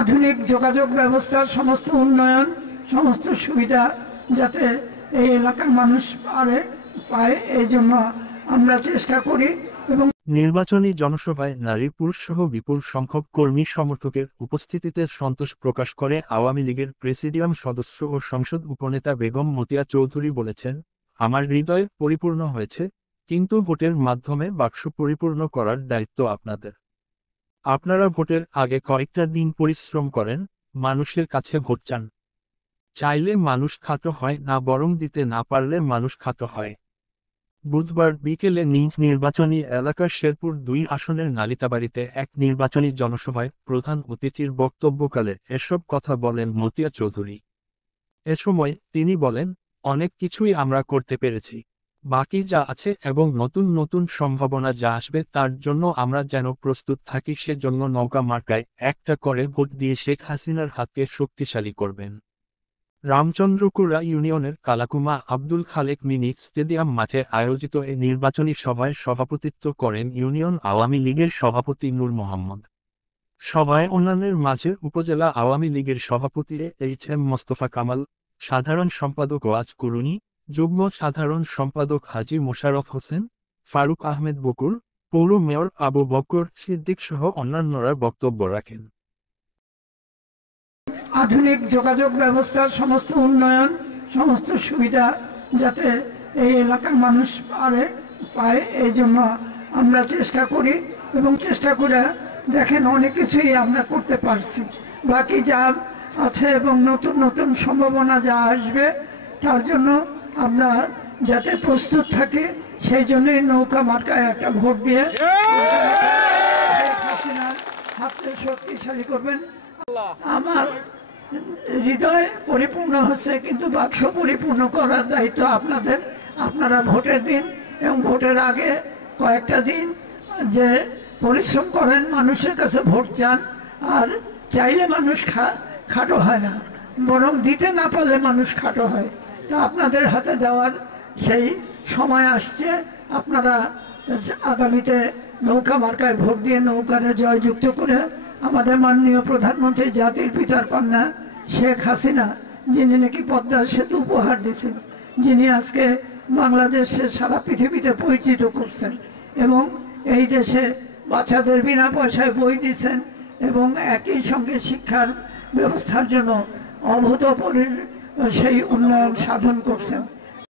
আধুনিক যোগাযোগ ব্যবস্থার সমস্ত উন্নয়ন, সমস্ত সুবিধা যাতে এই এলাকার মানুষ পায়, এই জন্য আমরা চেষ্টা করি। এবং নির্বাচনী জনসভায় নারী পুরুষ সহ বিপুল সংখ্যক কর্মী সমর্থকের উপস্থিতিতে সন্তোষ প্রকাশ করে আওয়ামী লীগের প্রেসিডিয়াম সদস্য ও সংসদ উপনেতা বেগম মতিয়া চৌধুরী বলেছেন, আমার হৃদয় পরিপূর্ণ হয়েছে, কিন্তু ভোটের মাধ্যমে বাক্স পরিপূর্ণ করার দায়িত্ব আপনাদের। আপনারা ভোটের আগে কয়েকটা দিন পরিশ্রম করেন, মানুষের কাছে ভোট চান। চাইলে মানুষ খাটো হয় না, বরং দিতে না পারলে মানুষ খাটো হয়। বুধবার বিকেলে নিজ নির্বাচনী এলাকার শেরপুর ২ আসনের নালিতাবাড়িতে এক নির্বাচনী জনসভায় প্রধান অতিথির বক্তব্যকালে এসব কথা বলেন মতিয়া চৌধুরী। এ সময় তিনি বলেন, অনেক কিছুই আমরা করতে পেরেছি, বাকি যা আছে এবং নতুন নতুন সম্ভাবনা যা আসবে তার জন্য আমরা যেন প্রস্তুত থাকি, সেজন্য নৌকা মার্কায় একটা করে ভোট দিয়ে শেখ হাসিনার হাতকে শক্তিশালী করবেন। রামচন্দ্রপুরা ইউনিয়নের কালাকুমা আব্দুল খালেক মিনি স্টেডিয়াম মাঠে আয়োজিত এ নির্বাচনী সভায় সভাপতিত্ব করেন ইউনিয়ন আওয়ামী লীগের সভাপতি নূর মোহাম্মদ। সভায় অন্যান্যের মাঝে উপজেলা আওয়ামী লীগের সভাপতি এইচ.এম. মোস্তফা কামাল, সাধারণ সম্পাদক ওয়াজ কুরুনি, যুগ্ম সাধারণ সম্পাদক হাজী মোশাররফ হোসেন, ফারুক আহমেদ বকুল, পৌর মেয়র আবু বকর সিদ্দিক সহ অন্যান্যরা বক্তব্য রাখেন। আধুনিক যোগাযোগ ব্যবস্থার সমস্ত উন্নয়ন, সমস্ত সুবিধা যাতে এই এলাকার মানুষ পায়, এই জন্য আমরা চেষ্টা করি। এবং চেষ্টা করে দেখেন অনেক কিছুই আমরা করতে পারছি, বাকি যা আছে এবং নতুন নতুন সম্ভাবনা যা আসবে তার জন্য আমরা যাতে প্রস্তুত থাকি, সেই জন্যই নৌকা মার্কায় একটা ভোট দিয়ে শেখ হাসিনার হাতকে শক্তিশালী করবেন। আমার হৃদয় পরিপূর্ণ হচ্ছে, কিন্তু বাক্স পরিপূর্ণ করার দায়িত্ব আপনাদের। আপনারা ভোটের দিন এবং ভোটের আগে কয়েকটা দিন যে পরিশ্রম করেন, মানুষের কাছে ভোট চান, আর চাইলে মানুষ খাটো হয় না, বরং দিতে না পারলে মানুষ খাটো হয়। তো আপনাদের হাতে দেওয়ার সেই সময় আসছে। আপনারা আগামীতে নৌকা মার্কায় ভোট দিয়ে নৌকারে জয়যুক্ত করে আমাদের মাননীয় প্রধানমন্ত্রী, জাতির পিতার কন্যা শেখ হাসিনা, যিনি নাকি পদ্মা সেতু উপহার দিয়েছেন, যিনি আজকে বাংলাদেশে সারা পৃথিবীতে পরিচিত করছেন এবং এই দেশে বাচ্চাদের বিনা পয়সায় বই দিচ্ছেন এবং একই সঙ্গে শিক্ষার ব্যবস্থার জন্য অভূতপূর্ব সেই উন্নয়ন সাধন করছেন।